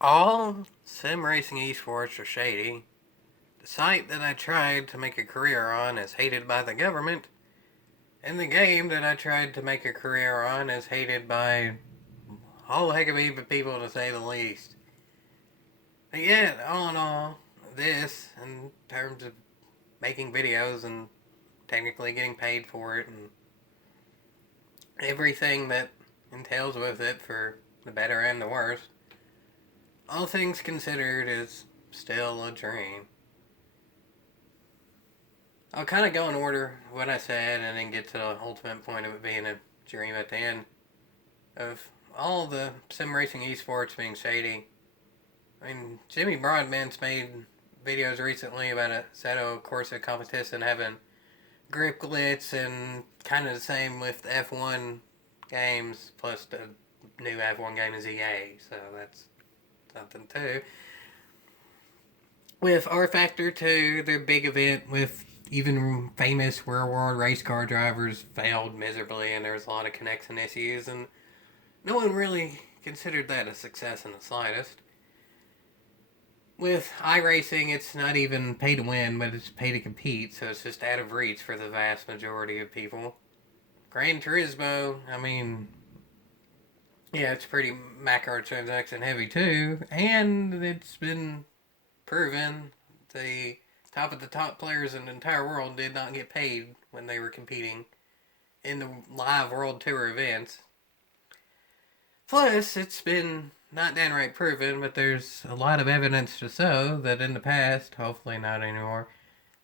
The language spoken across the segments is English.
All sim racing esports are shady. The site that I tried to make a career on is hated by the government, and the game that I tried to make a career on is hated by a whole heck of a heap of people, to say the least. But yet, all in all, this, in terms of making videos and technically getting paid for it, and everything that entails with it for the better and the worse, all things considered, is still a dream. I'll kind of go in order what I said and then get to the ultimate point of it being a dream at the end. Of all the sim racing esports being shady, I mean, Jimmy Broadbent's made videos recently about a Seto Corsa competition having grip glitch, and kind of the same with the F1 games, plus the new F1 game is EA, so that's something too. With R Factor 2, their big event with even famous real world race car drivers failed miserably, and there was a lot of connection issues, and no one really considered that a success in the slightest. With iRacing, it's not even pay to win, but it's pay to compete, so it's just out of reach for the vast majority of people. Gran Turismo, I mean, yeah, it's pretty macrotransaction heavy too, and it's been proven the top of the top players in the entire world did not get paid when they were competing in the live World Tour events. Plus, it's been not downright proven, but there's a lot of evidence to show that in the past, hopefully not anymore,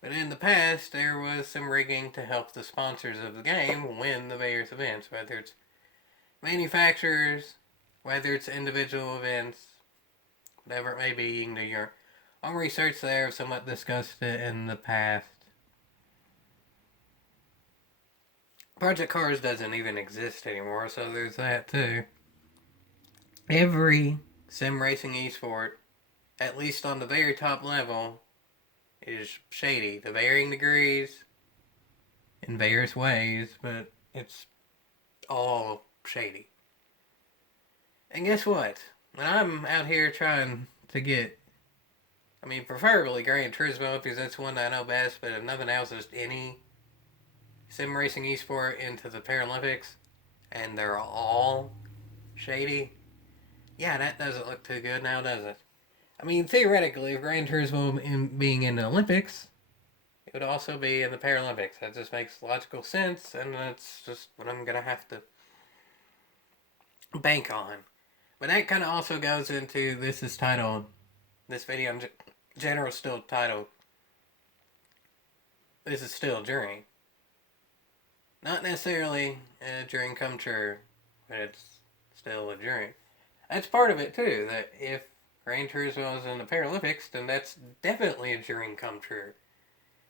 but in the past there was some rigging to help the sponsors of the game win the various events, whether it's manufacturers, whether it's individual events, whatever it may be. You can do your own research there. I've somewhat discussed it in the past. Project Cars doesn't even exist anymore, so there's that too. Every sim racing esport, at least on the very top level, is shady to varying degrees in various ways, but it's all shady. And guess what? When I'm out here trying to get, I mean, preferably Gran Turismo because that's one that I know best, but if nothing else, just any sim racing esport into the Paralympics, and they're all shady, yeah, that doesn't look too good now, does it? I mean, theoretically, if Gran Turismo being in the Olympics, it would also be in the Paralympics. That just makes logical sense, and that's just what I'm going to have to bank on. But that kind of also goes into this video in general still titled, This is Still a Dream. Not necessarily a dream come true, but it's still a dream. That's part of it too, that if Gran Turismo is in the Paralympics, then that's definitely a dream come true.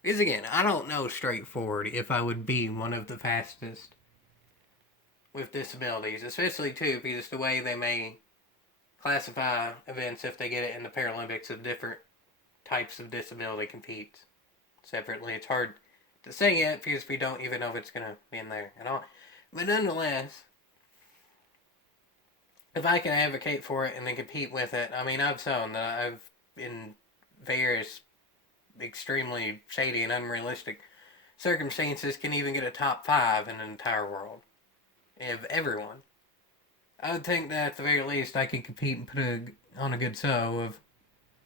Because again, I don't know straightforward if I would be one of the fastest with disabilities, especially too because the way they may classify events if they get it in the Paralympics of different types of disability compete separately. It's hard to say yet because we don't even know if it's going to be in there at all. But nonetheless, if I can advocate for it and then compete with it, I mean, I've shown that I've in various extremely shady and unrealistic circumstances can even get a top 5 in an entire world of everyone. I would think that at the very least I could compete and put on a good show of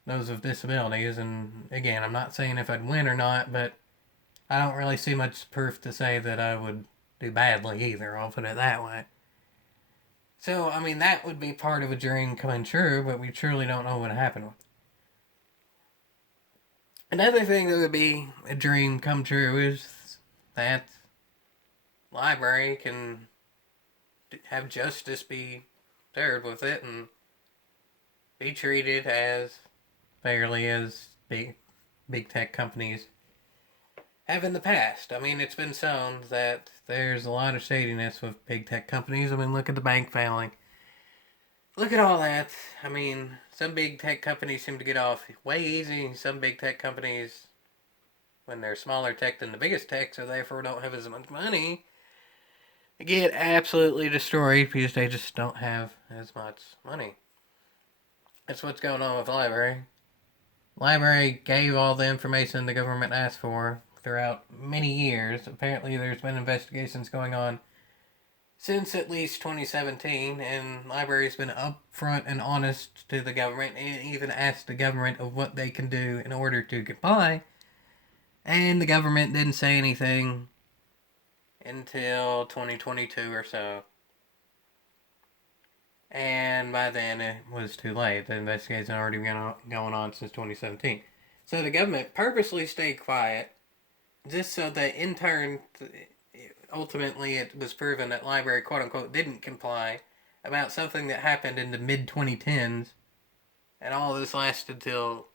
those with disabilities. And again, I'm not saying if I'd win or not, but I don't really see much proof to say that I would do badly either. I'll put it that way. So, I mean, that would be part of a dream coming true, but we truly don't know what happened with it. Another thing that would be a dream come true is that library can have justice be served with it and be treated as fairly as big tech companies have in the past. I mean, it's been shown that there's a lot of shadiness with big tech companies. I mean, look at the bank failing. Look at all that. I mean, some big tech companies seem to get off way easy. Some big tech companies, when they're smaller tech than the biggest tech, so therefore don't have as much money, get absolutely destroyed because they just don't have as much money. That's what's going on with the library. Library gave all the information the government asked for throughout many years. Apparently, there's been investigations going on since at least 2017, and library's been upfront and honest to the government, and even asked the government of what they can do in order to comply. And the government didn't say anything until 2022 or so. And by then it was too late. The investigation had already been going on since 2017. So the government purposely stayed quiet just so that in turn, ultimately it was proven that library quote unquote didn't comply about something that happened in the mid 2010s. And all this lasted till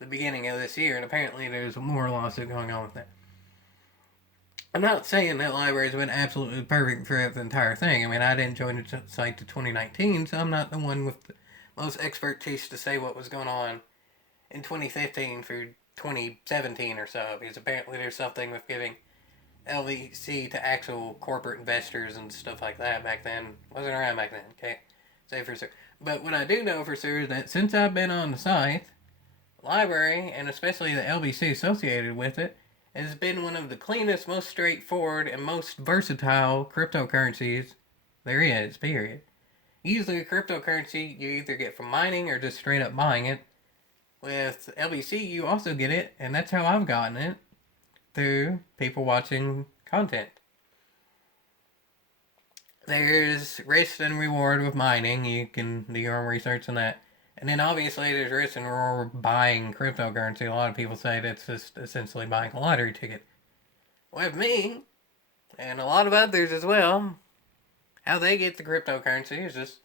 the beginning of this year. And apparently there's more lawsuit going on with that. I'm not saying that library's been absolutely perfect for the entire thing. I mean, I didn't join the site to 2019, so I'm not the one with the most expertise to say what was going on in 2015 through 2017 or so, because apparently there's something with giving LVC to actual corporate investors and stuff like that back then. Wasn't around back then, okay? Say for sure. But what I do know for sure is that since I've been on the site, library, and especially the LBC associated with it, has been one of the cleanest, most straightforward, and most versatile cryptocurrencies there is, period. Usually, a cryptocurrency you either get from mining or just straight up buying it. With LBC, you also get it, and that's how I've gotten it, through people watching content. There's risk and reward with mining. You can do your own research on that. And then obviously there's risk and reward buying cryptocurrency. A lot of people say that's just essentially buying a lottery ticket. With me, and a lot of others as well, how they get the cryptocurrency is just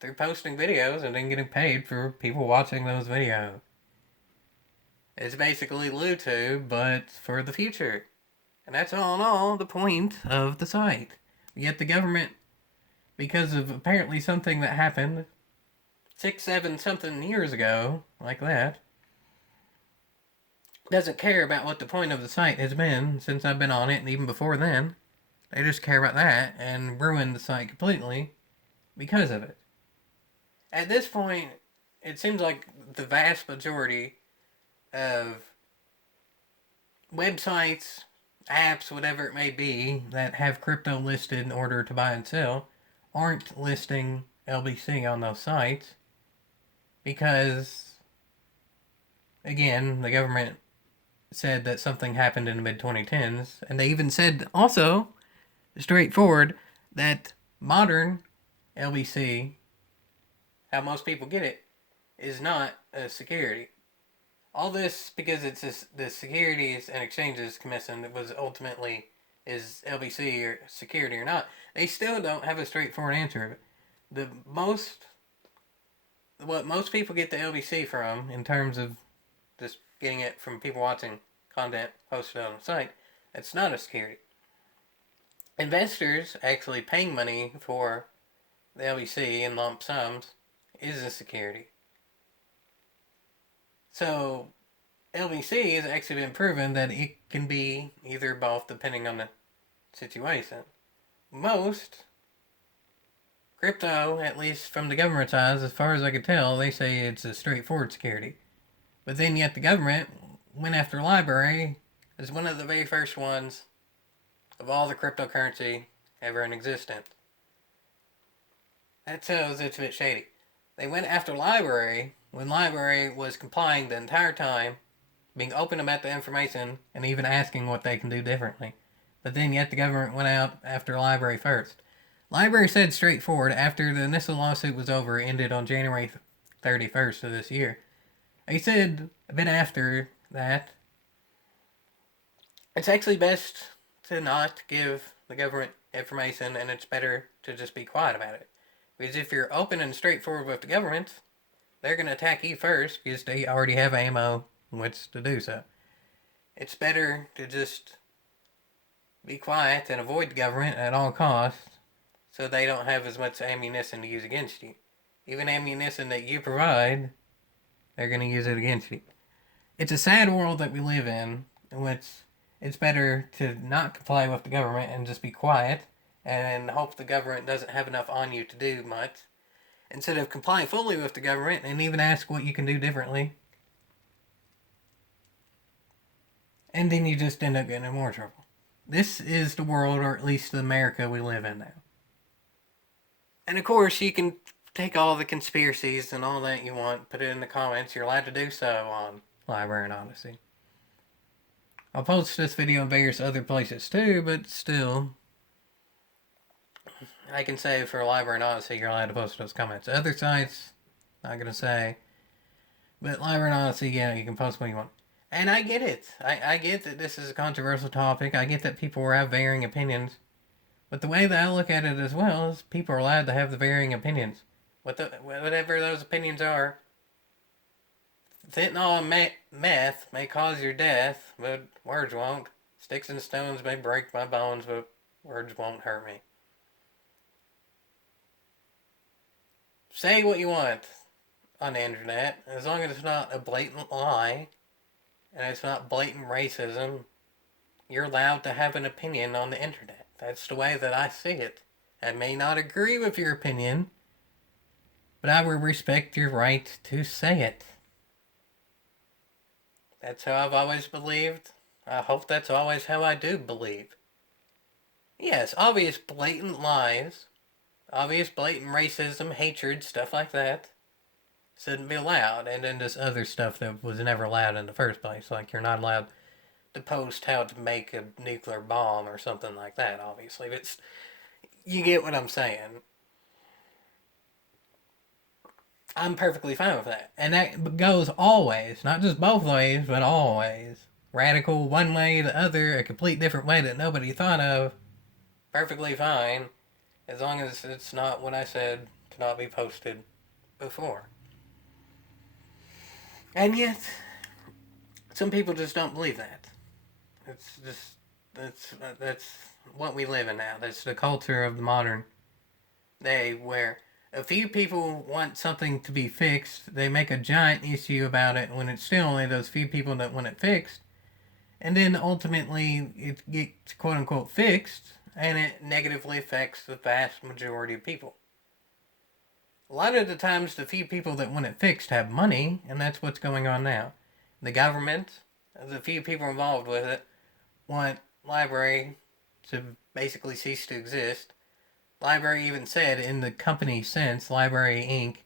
through posting videos and then getting paid for people watching those videos. It's basically LooTube, but for the future. And that's all in all the point of the site. Yet the government, because of apparently something that happened 6, 7 something years ago, like that, doesn't care about what the point of the site has been since I've been on it, and even before then. They just care about that and ruin the site completely because of it. At this point, it seems like the vast majority of websites, apps, whatever it may be, that have crypto listed in order to buy and sell aren't listing LBC on those sites because, again, the government said that something happened in the mid 2010s, and they even said also, straightforward, that modern LBC, how most people get it, is not a security. All this because it's just the Securities and Exchanges Commission that was ultimately is LBC or security or not. They still don't have a straightforward answer of it. The most what most people get the LBC from in terms of just getting it from people watching content posted on the site, it's not a security. Investors actually paying money for the LBC in lump sums is a security. So LBC has actually been proven that it can be either both depending on the situation. Most crypto, at least from the government's eyes, as far as I can tell, they say it's a straightforward security. But then yet the government went after library as one of the very first ones of all the cryptocurrency ever in existence. That tells it's a bit shady. They went after library when library was complying the entire time, being open about the information, and even asking what they can do differently. But then yet the government went out after library first. Library said straightforward after the initial lawsuit was over, it ended on January 31st of this year. They said a bit after that, it's actually best to not give the government information, and it's better to just be quiet about it. Because if you're open and straightforward with the government, they're going to attack you first because they already have ammo which to do so. It's better to just be quiet and avoid the government at all costs so they don't have as much ammunition to use against you. Even ammunition that you provide, they're going to use it against you. It's a sad world that we live in which it's better to not comply with the government and just be quiet and hope the government doesn't have enough on you to do much. instead of complying fully with the government and even ask what you can do differently. And then you just end up getting in more trouble. This is the world, or at least the America we live in now. And of course, you can take all the conspiracies and all that you want, put it in the comments. You're allowed to do so on Library and Odyssey. I'll post this video in various other places too, but still, I can say for Library and Odyssey, you're allowed to post those comments. Other sites, not gonna say. But Library and Odyssey, yeah, you can post what you want. And I get it. I get that this is a controversial topic. I get that people have varying opinions. But the way that I look at it as well is people are allowed to have the varying opinions. Whatever those opinions are. Fentanyl and meth may cause your death, but words won't. Sticks and stones may break my bones, but words won't hurt me. Say what you want on the internet, as long as it's not a blatant lie, and it's not blatant racism, you're allowed to have an opinion on the internet. That's the way that I see it. I may not agree with your opinion, but I will respect your right to say it. That's how I've always believed. I hope that's always how I do believe. Yes, obvious blatant lies, obvious blatant racism, hatred, stuff like that shouldn't be allowed. And then this other stuff that was never allowed in the first place, like you're not allowed to post how to make a nuclear bomb or something like that, obviously. But you get what I'm saying. I'm perfectly fine with that. And that goes always, not just both ways, but always. Radical one way, the other, a complete different way that nobody thought of. Perfectly fine, as long as it's not what I said cannot be posted before. And yet, some people just don't believe that. It's just, that's what we live in now. That's the culture of the modern day, where a few people want something to be fixed, they make a giant issue about it when it's still only those few people that want it fixed, and then ultimately it gets quote unquote fixed, and it negatively affects the vast majority of people. A lot of the times, the few people that want it fixed have money, and that's what's going on now. The government, the few people involved with it, want library to basically cease to exist. Library even said, in the company sense, Library Inc.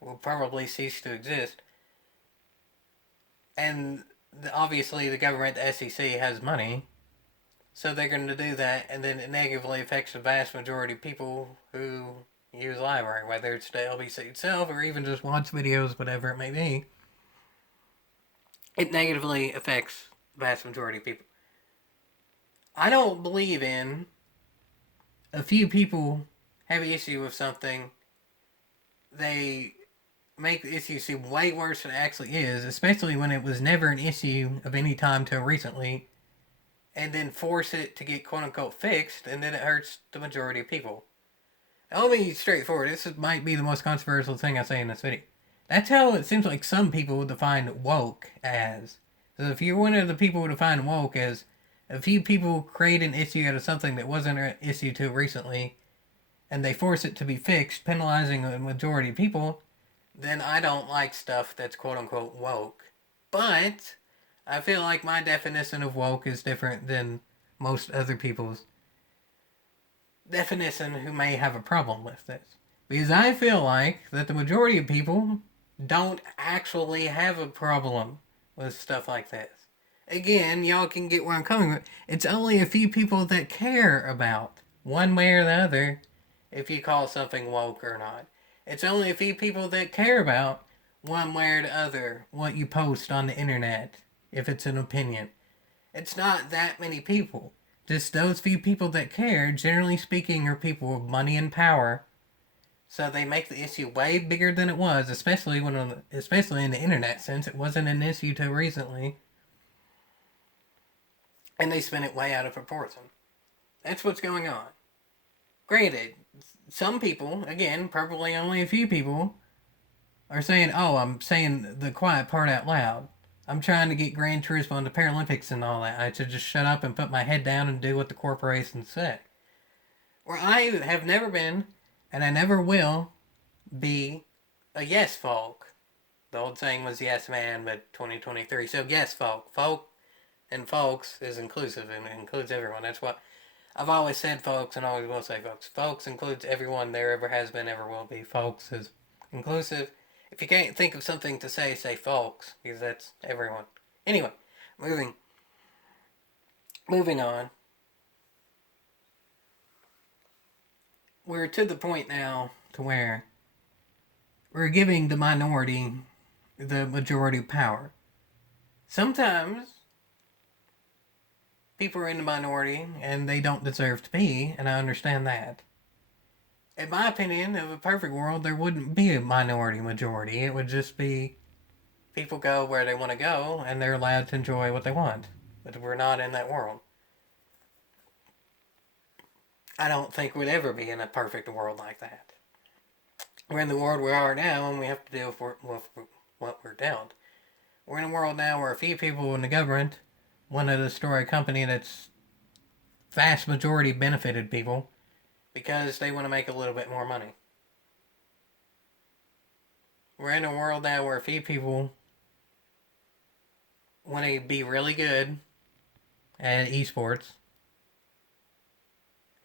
will probably cease to exist. And obviously the government, the SEC, has money, so they're going to do that, and then it negatively affects the vast majority of people who use library, whether it's the LBC itself or even just watch videos, whatever it may be. It negatively affects the vast majority of people. I don't believe in a few people have an issue with something, they make the issue seem way worse than it actually is, especially when it was never an issue of any time till recently, and then force it to get quote unquote fixed, and then it hurts the majority of people. I'll be straightforward. This might be the most controversial thing I say in this video. That's how it seems like some people define woke as. So if you're one of the people who define woke as a few people create an issue out of something that wasn't an issue till recently, and they force it to be fixed, penalizing the majority of people, then I don't like stuff that's quote unquote woke. But I feel like my definition of woke is different than most other people's definition who may have a problem with this. Because I feel like that the majority of people don't actually have a problem with stuff like this. Again, y'all can get where I'm coming from. It's only a few people that care about, one way or the other, if you call something woke or not. It's only a few people that care about, one way or the other, what you post on the internet, if it's an opinion. It's not that many people. Just those few people that care, generally speaking, are people with money and power. So they make the issue way bigger than it was, especially in the internet sense. It wasn't an issue till recently. And they spin it way out of proportion. That's what's going on. Granted, some people, again, probably only a few people, are saying, oh, I'm saying the quiet part out loud. I'm trying to get Gran Turismo on the Paralympics and all that. I should just shut up and put my head down and do what the corporations say. Where I have never been, and I never will, be a yes folk. The old saying was yes man, but 2023. So yes folk. Folk and folks is inclusive and includes everyone. That's what I've always said, folks, and always will say, folks. Folks includes everyone there ever has been, ever will be. Folks is inclusive. If you can't think of something to say folks, because that's everyone. Anyway, moving moving on. We're to the point now to where we're giving the minority the majority power. Sometimes people are in the minority and they don't deserve to be, and I understand that. In my opinion, of a perfect world, there wouldn't be a minority majority. It would just be people go where they want to go and they're allowed to enjoy what they want. But we're not in that world. I don't think we'd ever be in a perfect world like that. We're in the world we are now and we have to deal with what we're dealt. We're in a world now where a few people in the government want to destroy a company that's vast majority benefited people because they want to make a little bit more money. We're in a world now where a few people want to be really good at esports,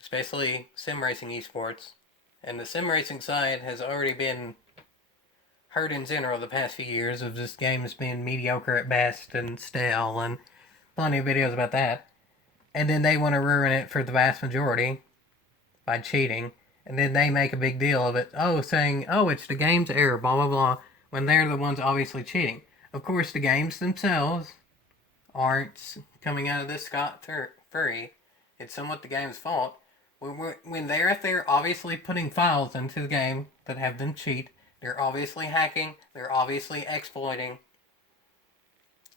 especially sim racing esports. And the sim racing side has already been hurt in general the past few years of just games being mediocre at best and stale, and plenty of videos about that. And then they want to ruin it for the vast majority by cheating. And then they make a big deal of it. Oh, saying, oh, it's the game's error, blah, blah, blah, when they're the ones obviously cheating. Of course, the games themselves aren't coming out of this scot-free. It's somewhat the game's fault. When they're out there obviously putting files into the game that have them cheat, they're obviously hacking, they're obviously exploiting.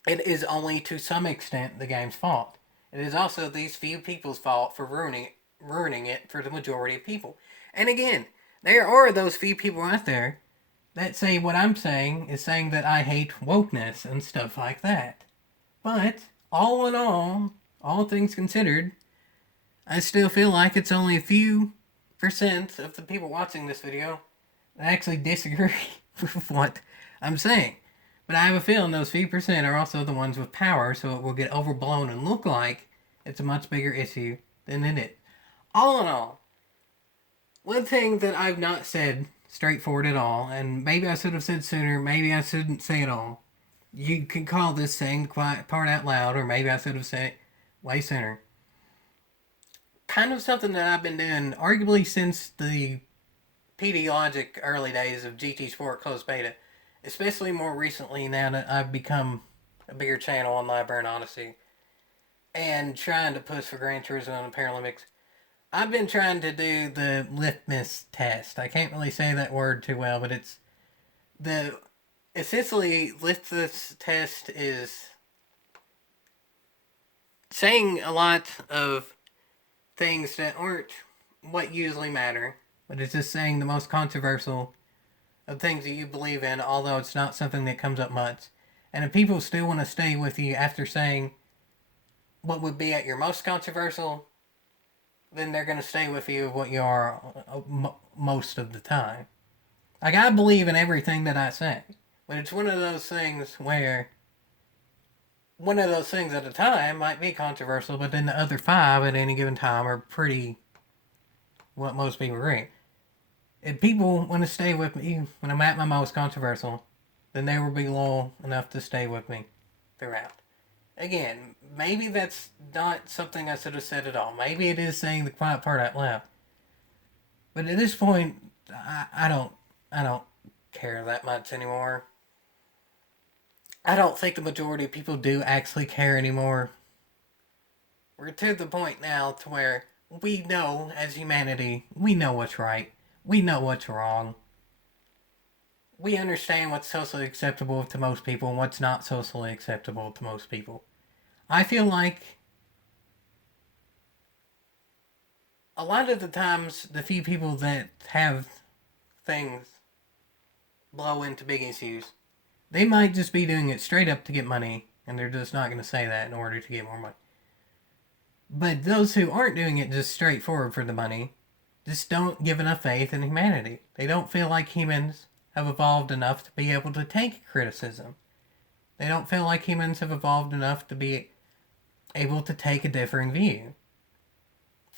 It is only to some extent the game's fault. It is also these few people's fault for ruining it for the majority of people. And again, there are those few people out there that say what I'm saying is saying that I hate wokeness and stuff like that. But, all in all things considered, I still feel like it's only a few percent of the people watching this video that actually disagree with what I'm saying. But I have a feeling those few percent are also the ones with power, so it will get overblown and look like it's a much bigger issue than it is. All in all, one thing that I've not said straightforward at all, and maybe I should have said sooner, maybe I shouldn't say it all. You can call this saying the quiet part out loud, or maybe I should have said it way sooner. Kind of something that I've been doing arguably since the PD Logic early days of GT Sport closed beta, especially more recently now that I've become a bigger channel on Live Burn Odyssey and trying to push for Gran Turismo and the Paralympics. I've been trying to do the litmus test. I can't really say that word too well, but it's the essentially litmus test is saying a lot of things that aren't what usually matter, but it's just saying the most controversial of things that you believe in, although it's not something that comes up much. And if people still want to stay with you after saying what would be at your most controversial, then they're going to stay with you what you are most of the time. Like, I believe in everything that I say, but it's one of those things where one of those things at a time might be controversial, but then the other five at any given time are pretty what most people agree. If people want to stay with me when I'm at my most controversial, then they will be loyal enough to stay with me throughout. Again, maybe that's not something I should have said at all. Maybe it is saying the quiet part out loud. But at this point, I don't care that much anymore. I don't think the majority of people do actually care anymore. We're to the point now to where we know, as humanity, we know what's right. We know what's wrong. We understand what's socially acceptable to most people and what's not socially acceptable to most people. I feel like a lot of the times, the few people that have things blow into big issues, they might just be doing it straight up to get money, and they're just not going to say that in order to get more money. But those who aren't doing it just straightforward for the money, just don't give enough faith in humanity. They don't feel like humans have evolved enough to be able to take criticism. They don't feel like humans have evolved enough to be able to take a differing view.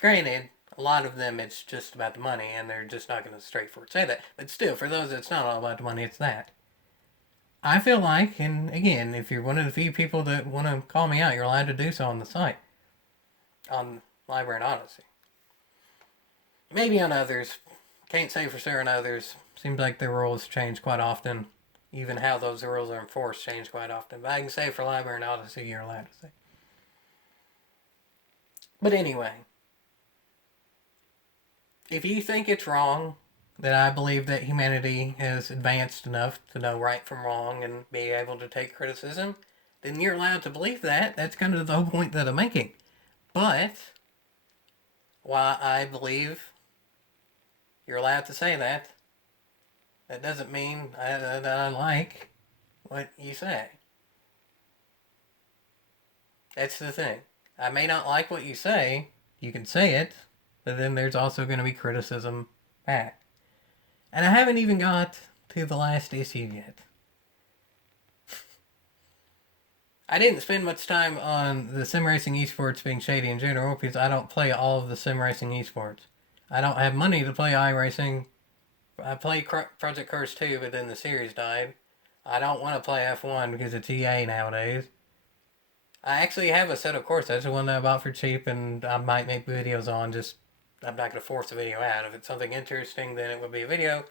Granted, a lot of them it's just about the money, and they're just not going to straightforward say that. But still, for those it's not all about the money, it's that. I feel like, and again, if you're one of the few people that want to call me out, you're allowed to do so on the site. On Library and Odyssey. Maybe on others. Can't say for sure on others. Seems like the rules change quite often. Even how those rules are enforced change quite often. But I can say for Library and Odyssey, you're allowed to say. But anyway, if you think it's wrong that I believe that humanity has advanced enough to know right from wrong and be able to take criticism, then you're allowed to believe that. That's kind of the whole point that I'm making. But while I believe you're allowed to say that, that doesn't mean that I like what you say. That's the thing. I may not like what you say. You can say it, but then there's also going to be criticism back. And I haven't even got to the last issue yet. I didn't spend much time on the sim racing esports being shady in general because I don't play all of the sim racing esports. I don't have money to play iRacing. I played Project Cars 2, but then the series died. I don't want to play F1 because it's EA nowadays. I actually have a set of courses. That's the one that I bought for cheap, and I might make videos on. Just I'm not going to force a video out. If it's something interesting, then it would be a video.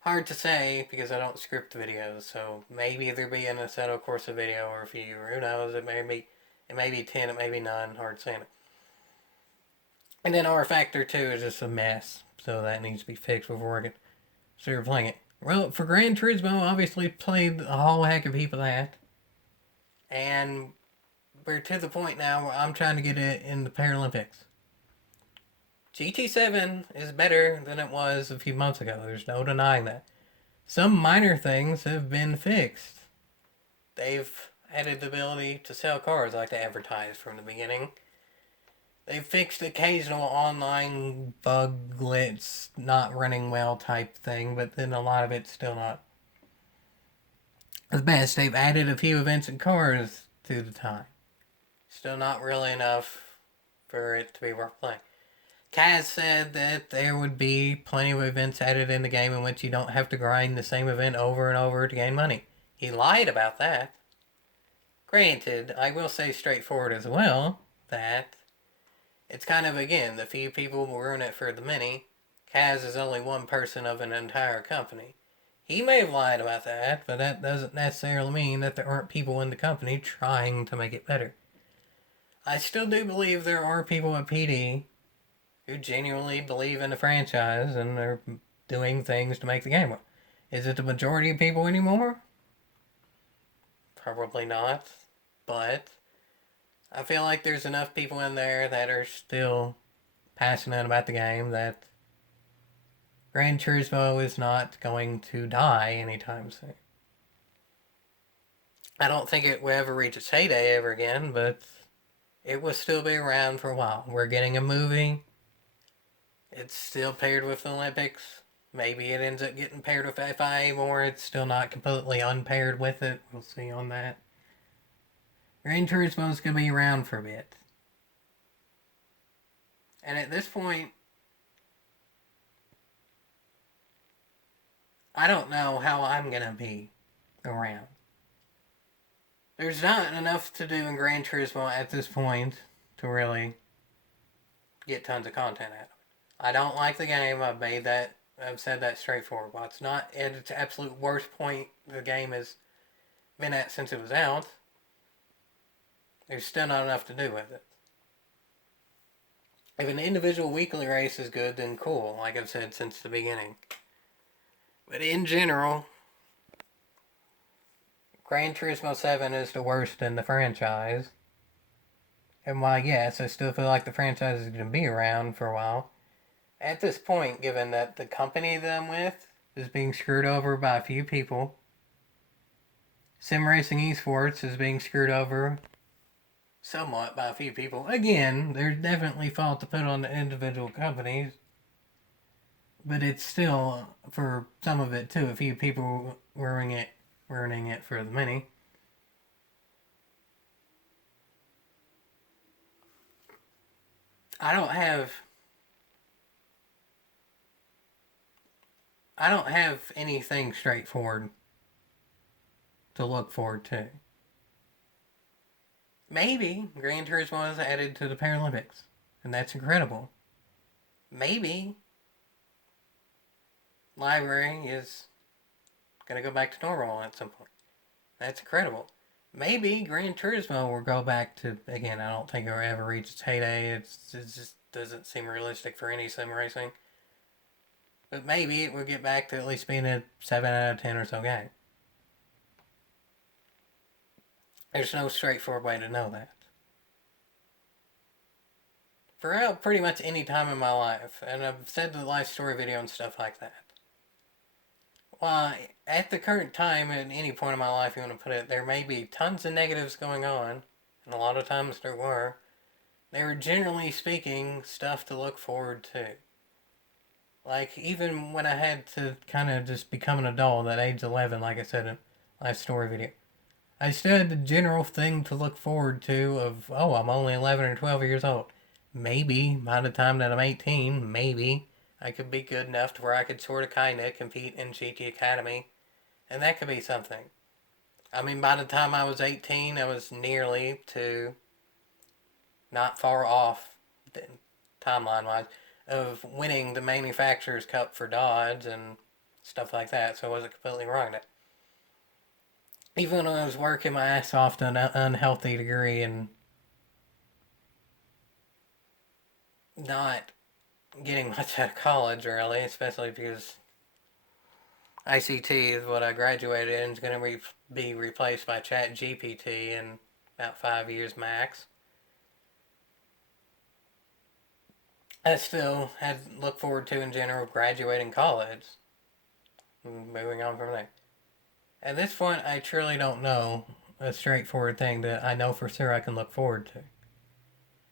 Hard to say because I don't script videos. So maybe there'll be an Assetto Corsa video or a few. Who knows? It may be 10. It may be none. Hard saying it. And then R Factor 2 is just a mess. So that needs to be fixed before I can start playing it. Well, for Gran Turismo, obviously played a whole heck of heap of that. And we're to the point now where I'm trying to get it in the Paralympics. GT7 is better than it was a few months ago. There's no denying that. Some minor things have been fixed. They've added the ability to sell cars like they advertised from the beginning. They've fixed occasional online bug glitch, not running well type thing, but then a lot of it's still not the best. They've added a few events and cars to the time. Still not really enough for it to be worth playing. Kaz said that there would be plenty of events added in the game in which you don't have to grind the same event over and over to gain money. He lied about that. Granted, I will say straightforward as well that it's kind of, again, the few people will ruin it for the many. Kaz is only one person of an entire company. He may have lied about that, but that doesn't necessarily mean that there aren't people in the company trying to make it better. I still do believe there are people at PD who genuinely believe in the franchise and are doing things to make the game. Is it the majority of people anymore? Probably not. But I feel like there's enough people in there that are still passionate about the game that Gran Turismo is not going to die anytime soon. I don't think it will ever reach its heyday ever again, but it will still be around for a while. We're getting a movie. It's still paired with the Olympics. Maybe it ends up getting paired with FIA more. It's still not completely unpaired with it. We'll see on that. Gran Turismo is going to be around for a bit. And at this point, I don't know how I'm going to be around. There's not enough to do in Gran Turismo at this point to really get tons of content out of it. I don't like the game. I've said that straightforward. While it's not at its absolute worst point the game has been at since it was out, there's still not enough to do with it. If an individual weekly race is good, then cool, like I've said since the beginning. But in general, Gran Turismo 7 is the worst in the franchise. And while, yes, I still feel like the franchise is going to be around for a while, at this point, given that the company that I'm with is being screwed over by a few people, Sim Racing Esports is being screwed over somewhat by a few people. Again, there's definitely fault to put on the individual companies. but it's still for some of it too. A few people ruining it for the many. I don't have I don't have anything straightforward to look forward to. Maybe Gran Turismo is added to the Paralympics, and that's incredible. Maybe library is going to go back to normal at some point. That's incredible. Maybe Gran Turismo will go back to, again, I don't think it'll ever reach its heyday. It just doesn't seem realistic for any sim racing. But maybe it will get back to at least being a 7 out of 10 or so game. There's no straightforward way to know that. For pretty much any time in my life, and I've said the life story video and stuff like that. Well, at the current time, at any point in my life you want to put it, there may be tons of negatives going on, and a lot of times there were. They were generally speaking stuff to look forward to. Like, even when I had to kind of just become an adult at age 11, like I said in life story video, I still had the general thing to look forward to of, oh, I'm only 11 or 12 years old. Maybe by the time that I'm 18, maybe I could be good enough to where I could sort of kind of compete in GT Academy, and that could be something. I mean, by the time I was 18, I was nearly to not far off, timeline wise, of winning the Manufacturers Cup for Dodge and stuff like that, so I wasn't completely wrong there. Even when I was working my ass off to an unhealthy degree and not getting much out of college, really, especially because ICT is what I graduated in, is going to be replaced by Chat GPT in about 5 years max. I still had look forward to in general graduating college. Moving on from there. At this point, I truly don't know a straightforward thing that I know for sure I can look forward to.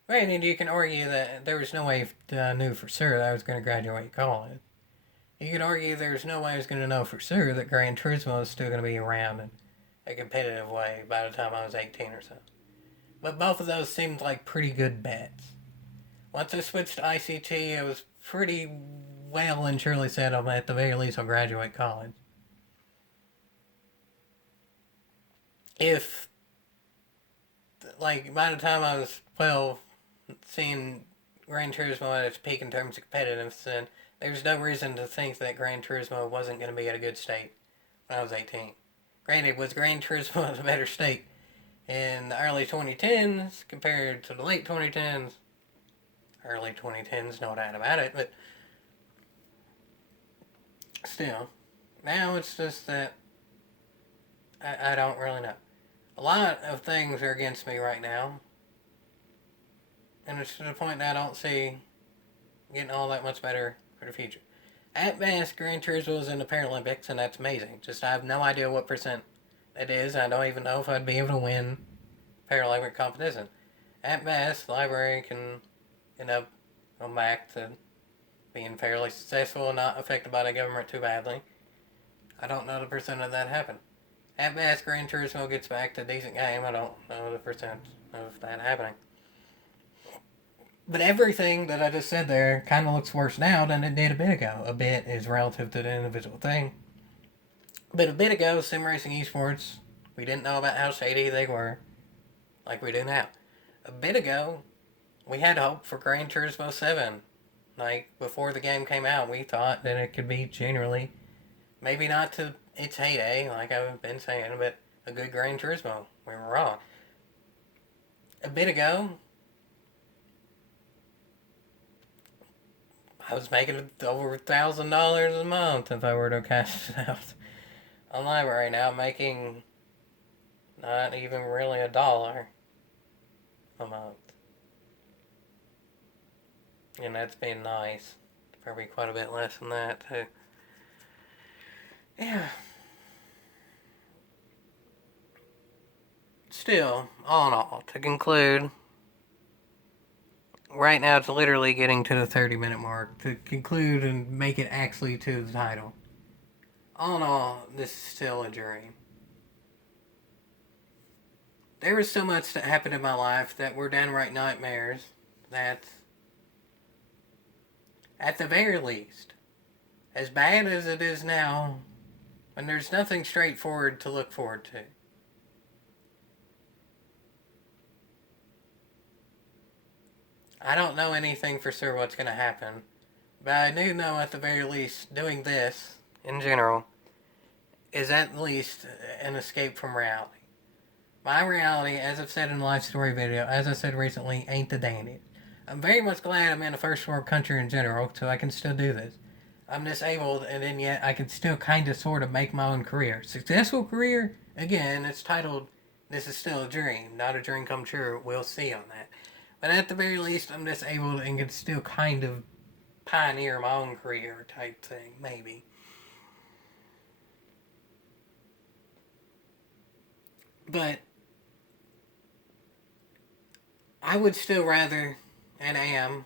Granted, you can argue that there was no way I knew for sure that I was going to graduate college. You could argue there's no way I was going to know for sure that Gran Turismo was still going to be around in a competitive way by the time I was 18 or so. But both of those seemed like pretty good bets. Once I switched to ICT, I was pretty well and surely said I'm at the very least I'll graduate college. If, like, by the time I was 12, seeing Gran Turismo at its peak in terms of competitiveness, then there's no reason to think that Gran Turismo wasn't going to be at a good state when I was 18. Granted, was Gran Turismo at a better state in the early 2010s compared to the late 2010s? Early 2010s, no doubt about it, but still. Now it's just that I don't really know. A lot of things are against me right now, and it's to the point that I don't see getting all that much better for the future. At best, Gran Turismo is in the Paralympics, and that's amazing. Just I have no idea what percent it is. I don't even know if I'd be able to win Paralympic competition. At best, the library can end up going back to being fairly successful and not affected by the government too badly. I don't know the percent of that happen. At best, Gran Turismo gets back to a decent game. I don't know the percent of that happening. But everything that I just said there kind of looks worse now than it did a bit ago. A bit is relative to the individual thing. But a bit ago, sim racing esports, we didn't know about how shady they were, like we do now. A bit ago, we had hope for Gran Turismo 7. Like, before the game came out, we thought that it could be generally, maybe not to its heyday, like I've been saying, but a good Gran Turismo. We were wrong. A bit ago, I was making over $1,000 a month if I were to cash it out on library. Now I'm making not even really $1 a month. And that's been nice. Probably quite a bit less than that, too. Yeah. Still, all in all, to conclude, Right now, it's literally getting to the 30-minute mark to conclude and make it actually to the title. All in all, this is still a dream. There was so much that happened in my life that were downright nightmares that, at the very least, as bad as it is now, when there's nothing straightforward to look forward to. I don't know anything for sure what's going to happen, but I do know at the very least doing this, in general, is at least an escape from reality. My reality, as I've said in the life story video, as I said recently, ain't the dandiest. I'm very much glad I'm in a first world country in general, so I can still do this. I'm disabled, and then yet I can still kind of sort of make my own career. Successful career? Again, it's titled, This is Still a Dream, Not a Dream Come True. We'll see on that. But at the very least, I'm disabled and can still kind of pioneer my own career type thing, maybe. But I would still rather, and am,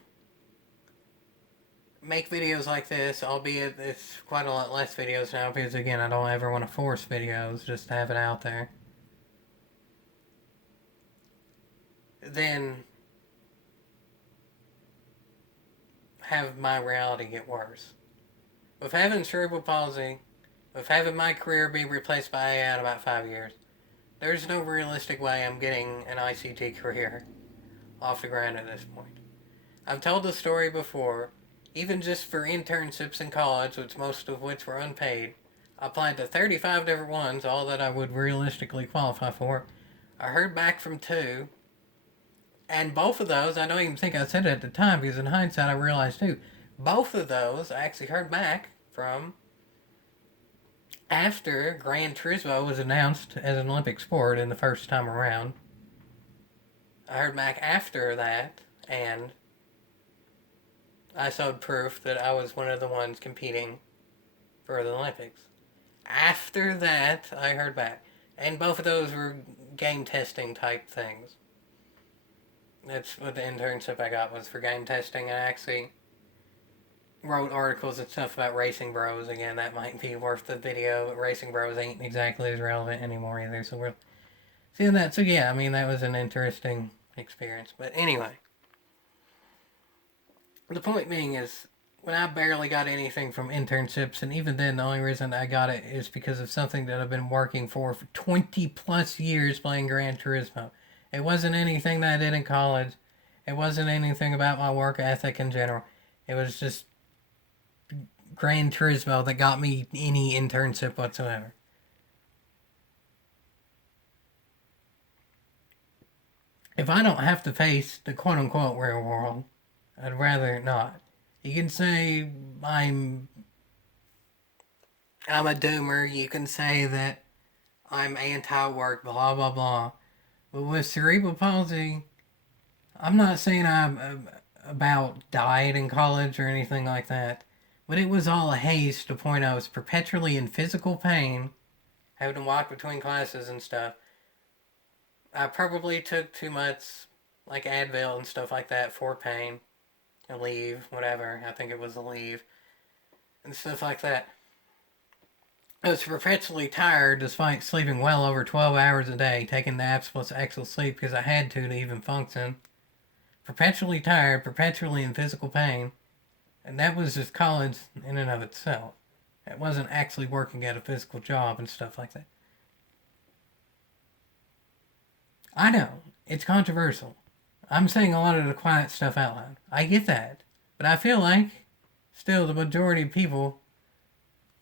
make videos like this, albeit it's quite a lot less videos now because, again, I don't ever want to force videos just to have it out there. Then have my reality get worse. With having cerebral palsy, with having my career be replaced by AI in about 5 years, there's no realistic way I'm getting an ICT career off the ground at this point. I've told the story before. Even just for internships in college, which most of which were unpaid, I applied to 35 different ones, all that I would realistically qualify for. I heard back from 2, and both of those, I don't even think I said it at the time, because in hindsight I realized too, both of those I actually heard back from after Gran Turismo was announced as an Olympic sport in the first time around. I heard back after that, and I showed proof that I was one of the ones competing for the Olympics. After that, I heard back. And both of those were game testing type things. That's what the internship I got was for game testing. I actually wrote articles and stuff about Racing Bros. Again, that might be worth the video. Racing Bros ain't exactly as relevant anymore either, so we're seeing that. So yeah, I mean, that was an interesting experience. But anyway, the point being is, when I barely got anything from internships, and even then, the only reason I got it is because of something that I've been working for 20 plus years playing Gran Turismo. It wasn't anything that I did in college. It wasn't anything about my work ethic in general. It was just Gran Turismo that got me any internship whatsoever. If I don't have to face the quote unquote real world, I'd rather not. You can say I'm a doomer. You can say that I'm anti-work, blah, blah, blah. But with cerebral palsy, I'm not saying I'm about diet in college or anything like that. But it was all a haze to the point I was perpetually in physical pain, having to walk between classes and stuff. I probably took too much, like Advil and stuff like that for pain. A leave, whatever. I think it was a leave. And stuff like that. I was perpetually tired despite sleeping well over 12 hours a day, taking naps plus actual sleep because I had to even function. Perpetually tired, perpetually in physical pain. And that was just college in and of itself. It wasn't actually working at a physical job and stuff like that. I know, it's controversial. I'm saying a lot of the quiet stuff out loud. I get that. But I feel like, still, the majority of people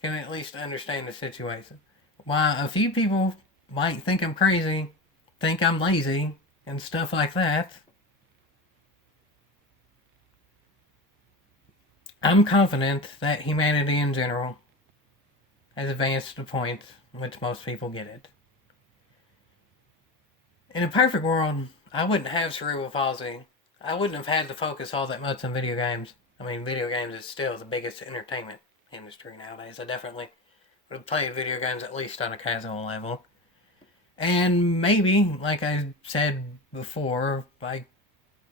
can at least understand the situation. While a few people might think I'm crazy, think I'm lazy, and stuff like that, I'm confident that humanity in general has advanced to the point in which most people get it. In a perfect world, I wouldn't have cerebral palsy. I wouldn't have had to focus all that much on video games. I mean, video games is still the biggest entertainment industry nowadays. I definitely would have played video games at least on a casual level. And maybe, like I said before, like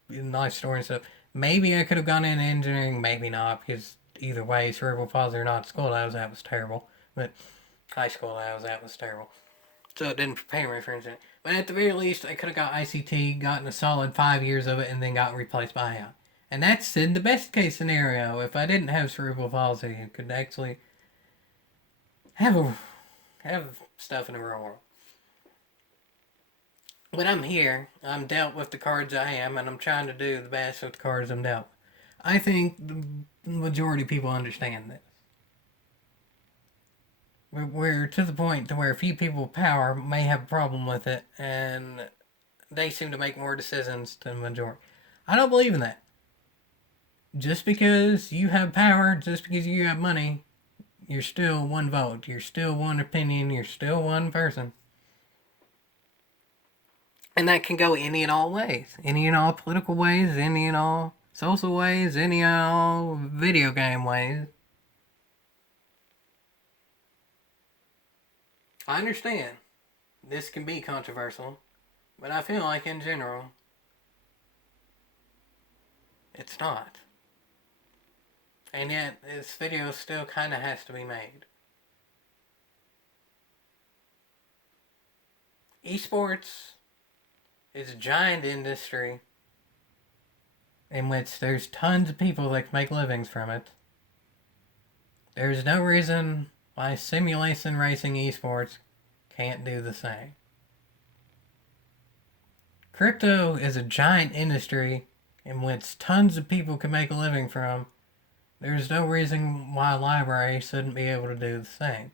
in life story and stuff, Maybe I could have gone into engineering, maybe not, because either way, cerebral palsy or not, school I was at was terrible. But high school I was at was terrible. So it didn't prepare me for engineering. But at the very least, I could have got ICT, gotten a solid 5 years of it, and then got replaced by AI. And that's in the best case scenario. If I didn't have cerebral palsy, I could actually have stuff in the real world. But I'm here. I'm dealt with the cards I am, and I'm trying to do the best with the cards I'm dealt. I think the majority of people understand this. We're to the point to where few people with power may have a problem with it, and they seem to make more decisions than the majority. I don't believe in that. Just because you have power, just because you have money, you're still one vote. You're still one opinion. You're still one person. And that can go any and all ways. Any and all political ways, any and all social ways, any and all video game ways. I understand this can be controversial, but I feel like in general, it's not. And yet, this video still kind of has to be made. Esports is a giant industry in which there's tons of people that can make livings from it. There's no reason why simulation racing esports can't do the same. Crypto is a giant industry in which tons of people can make a living from. There's no reason why a library shouldn't be able to do the same.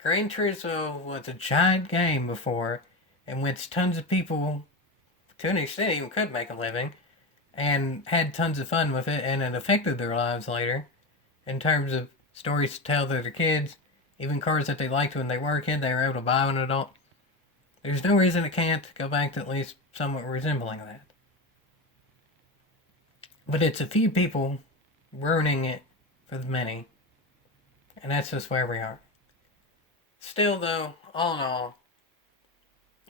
Gran Turismo was a giant game before in which tons of people, to an extent, even could make a living and had tons of fun with it, and it affected their lives later in terms of stories to tell to their kids, even cars that they liked when they were a kid, they were able to buy when an adult. There's no reason it can't go back to at least somewhat resembling that. But it's a few people ruining it for the many, and that's just where we are. Still, though, all in all,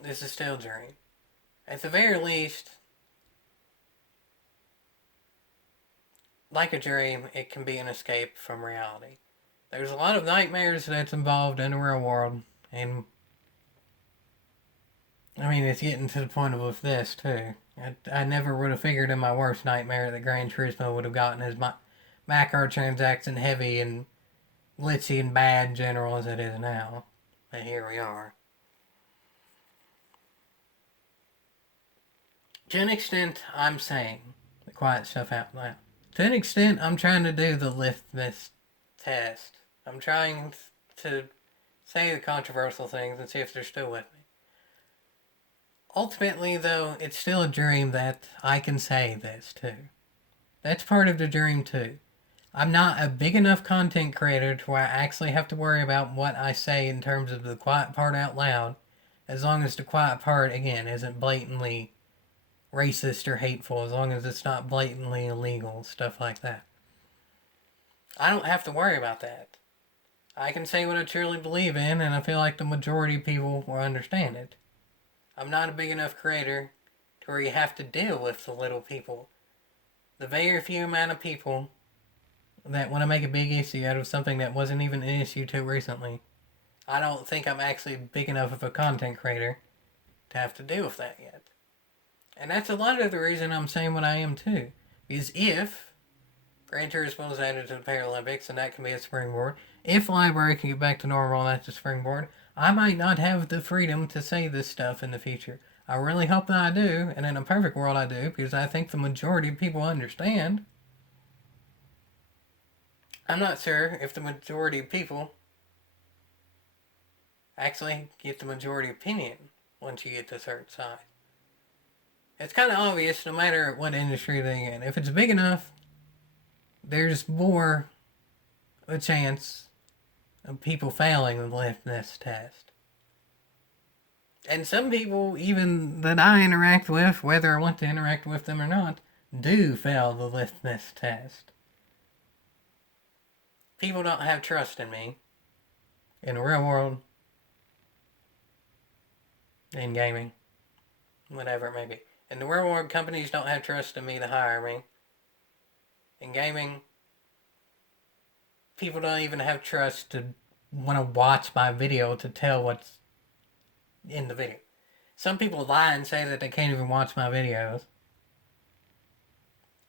this is still a dream. At the very least, like a dream, it can be an escape from reality. There's a lot of nightmares that's involved in the real world, and I mean, it's getting to the point of this, too. I never would have figured in my worst nightmare that Gran Turismo would have gotten as microtransaction heavy and glitchy and bad in general as it is now. But here we are. To an extent, I'm saying the quiet stuff out loud. To an extent, I'm trying to do the litmus test. I'm trying to say the controversial things and see if they're still with me. Ultimately, though, it's still a dream that I can say this too. That's part of the dream too. I'm not a big enough content creator to where I actually have to worry about what I say in terms of the quiet part out loud, as long as the quiet part, again, isn't blatantly racist or hateful, as long as it's not blatantly illegal, stuff like that. I don't have to worry about that. I can say what I truly believe in, and I feel like the majority of people will understand it. I'm not a big enough creator to where you have to deal with the little people. The very few amount of people that want to make a big issue out of something that wasn't even an issue too recently. I don't think I'm actually big enough of a content creator to have to deal with that yet. And that's a lot of the reason I'm saying what I am too. Because if Gran Turismo is added to the Paralympics and that can be a springboard, if library can get back to normal and that's a springboard, I might not have the freedom to say this stuff in the future. I really hope that I do, and in a perfect world I do, because I think the majority of people understand. I'm not sure if the majority of people actually get the majority opinion once you get to a certain size. It's kind of obvious no matter what industry they're in. If it's big enough, there's more a chance of people failing the litmus test. And some people, even that I interact with, whether I want to interact with them or not, do fail the litmus test. People don't have trust in me in the real world, in gaming, whatever it may be. In the real world, companies don't have trust in me to hire me. In gaming, people don't even have trust to want to watch my video to tell what's in the video. Some people lie and say that they can't even watch my videos,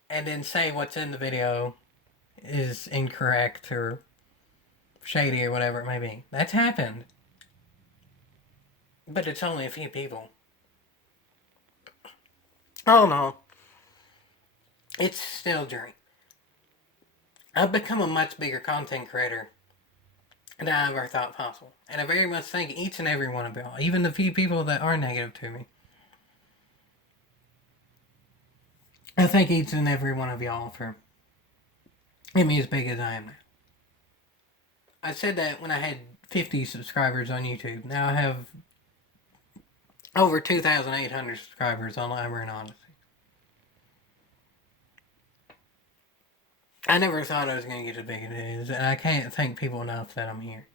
and then say what's in the video is incorrect or shady or whatever it may be. That's happened. But it's only a few people. Oh no. It's still a dream. I've become a much bigger content creator than I ever thought possible. And I very much thank each and every one of y'all, even the few people that are negative to me. I thank each and every one of y'all for getting me as big as I am now. I said that when I had 50 subscribers on YouTube. Now I have over 2,800 subscribers on Library and Odyssey. I never thought I was going to get as big as it is, and I can't thank people enough that I'm here.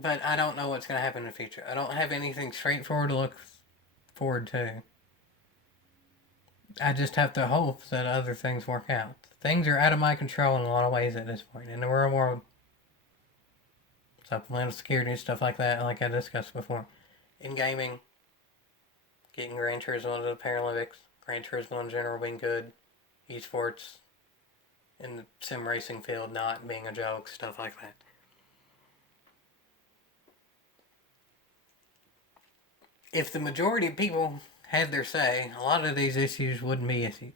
But I don't know what's going to happen in the future. I don't have anything straightforward to look forward to. I just have to hope that other things work out. Things are out of my control in a lot of ways at this point. In the real world, supplemental security, stuff like that, like I discussed before. In gaming, getting Gran Turismo to the Paralympics, Gran Turismo in general being good, Esports in the sim racing field not being a joke, stuff like that. If the majority of people had their say, a lot of these issues wouldn't be issues.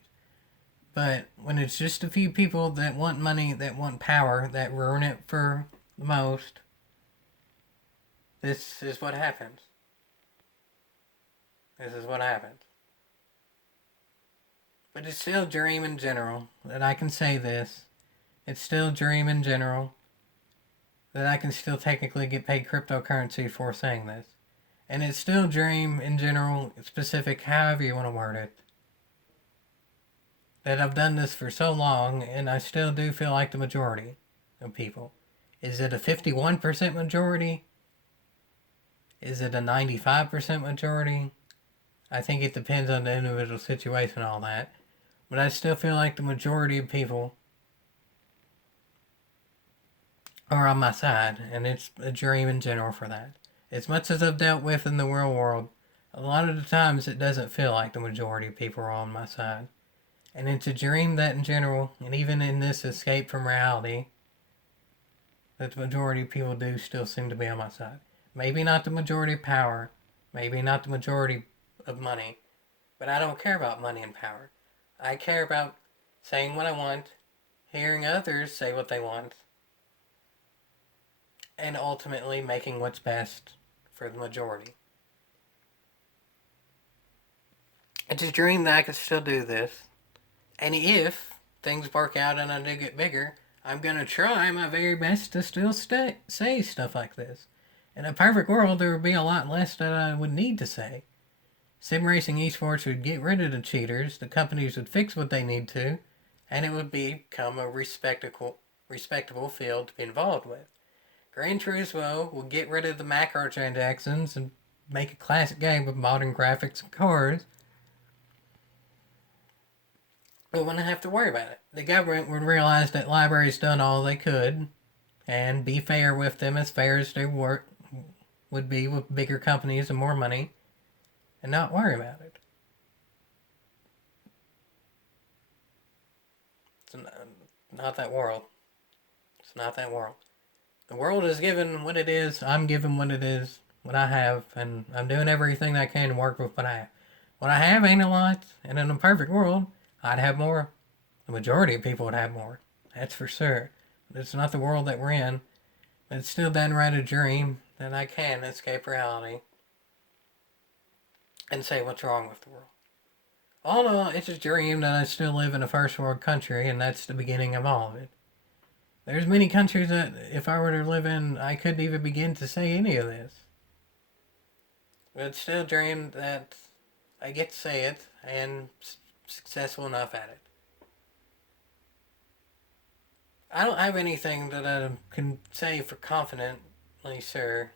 But when it's just a few people that want money, that want power, that ruin it for the most, this is what happens. This is what happens. But it's still a dream in general that I can say this. It's still a dream in general that I can still technically get paid cryptocurrency for saying this. And it's still a dream in general, specific, however you want to word it. That I've done this for so long, and I still do feel like the majority of people. Is it a 51% majority? Is it a 95% majority? I think it depends on the individual situation and all that. But I still feel like the majority of people are on my side, and it's a dream in general for that. As much as I've dealt with in the real world, a lot of the times it doesn't feel like the majority of people are on my side. And it's a dream that in general, and even in this escape from reality, that the majority of people do still seem to be on my side. Maybe not the majority of power, maybe not the majority of money, but I don't care about money and power. I care about saying what I want, hearing others say what they want, and ultimately making what's best for the majority. It's a dream that I can still do this, and if things work out and I do get bigger, I'm going to try my very best to still say stuff like this. In a perfect world, there would be a lot less that I would need to say. Sim racing esports would get rid of the cheaters, the companies would fix what they need to, and it would become a respectable field to be involved with. Gran Turismo will get rid of the macrotransactions and make a classic game with modern graphics and cars. We wouldn't have to worry about it. The government would realize that libraries done all they could and be fair with them, as fair as they would be with bigger companies and more money, and not worry about it. It's not that world. It's not that world. The world is given what it is. I'm given what it is, what I have, and I'm doing everything I can to work with what I have. What I have ain't a lot, and in a perfect world, I'd have more. The majority of people would have more. That's for sure. But it's not the world that we're in. But it's still downright a dream that I can escape reality and say what's wrong with the world. All in all, it's a dream that I still live in a first world country, and that's the beginning of all of it. There's many countries that if I were to live in, I couldn't even begin to say any of this. But it's still a dream that I get to say it and successful enough at it. I don't have anything that I can say for confidently, sir.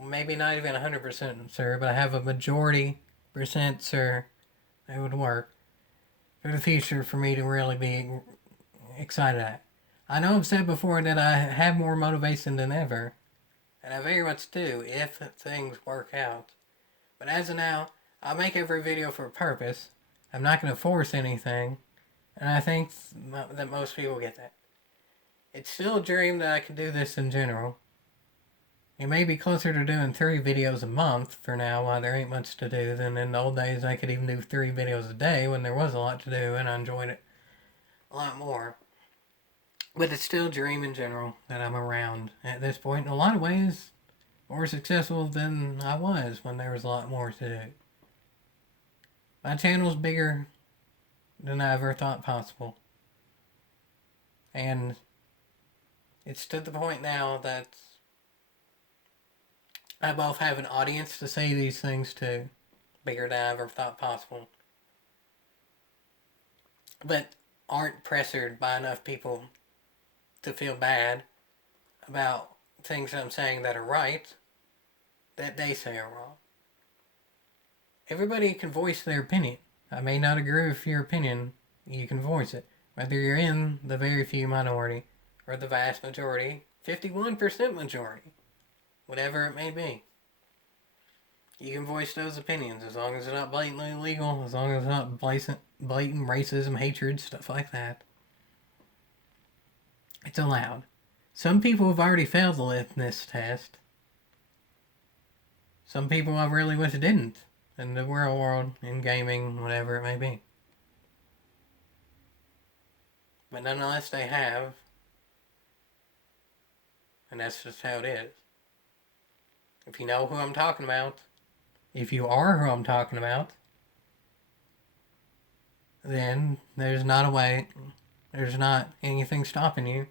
Maybe not even 100% sir, but I have a majority sure it would work for the future for me to really be excited at. I know I've said before that I have more motivation than ever, and I very much do if things work out. But as of now, I make every video for a purpose. I'm not going to force anything, and I think that most people get that. It's still a dream that I can do this in general. It may be closer to doing 3 videos a month for now while there ain't much to do than in the old days I could even do 3 videos a day when there was a lot to do and I enjoyed it a lot more. But it's still a dream in general that I'm around at this point. In a lot of ways, more successful than I was when there was a lot more to do. My channel's bigger than I ever thought possible. And it's to the point now that I both have an audience to say these things to, bigger than I ever thought possible, but aren't pressured by enough people to feel bad about things I'm saying that are right that they say are wrong. Everybody can voice their opinion. I may not agree with your opinion. You can voice it. Whether you're in the very few minority or the vast majority, 51% majority, whatever it may be. You can voice those opinions as long as they're not blatantly illegal, as long as it's not blatant racism, hatred, stuff like that. It's allowed. Some people have already failed the litmus test. Some people I really wish didn't. In the real world, in gaming, whatever it may be. But nonetheless, they have. And that's just how it is. If you know who I'm talking about, if you are who I'm talking about, then there's not a way, there's not anything stopping you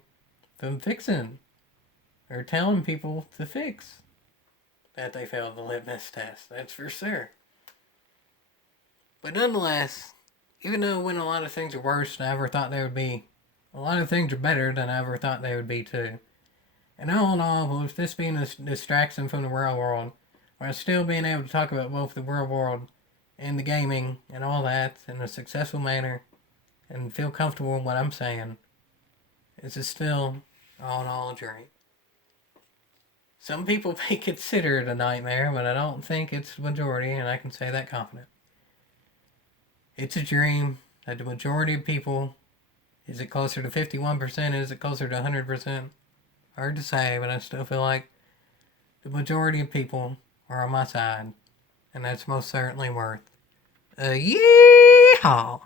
from fixing or telling people to fix that they failed the litmus test. That's for sure. But nonetheless, even though when a lot of things are worse than I ever thought they would be, a lot of things are better than I ever thought they would be too. And all in all, with this being a distraction from the real world, while still being able to talk about both the real world and the gaming and all that in a successful manner and feel comfortable in what I'm saying, it's still all in all a dream. Some people may consider it a nightmare, but I don't think it's the majority, and I can say that confident. It's a dream that the majority of people, is it closer to 51%, is it closer to 100%? Hard to say, but I still feel like the majority of people are on my side, and that's most certainly worth a yeehaw.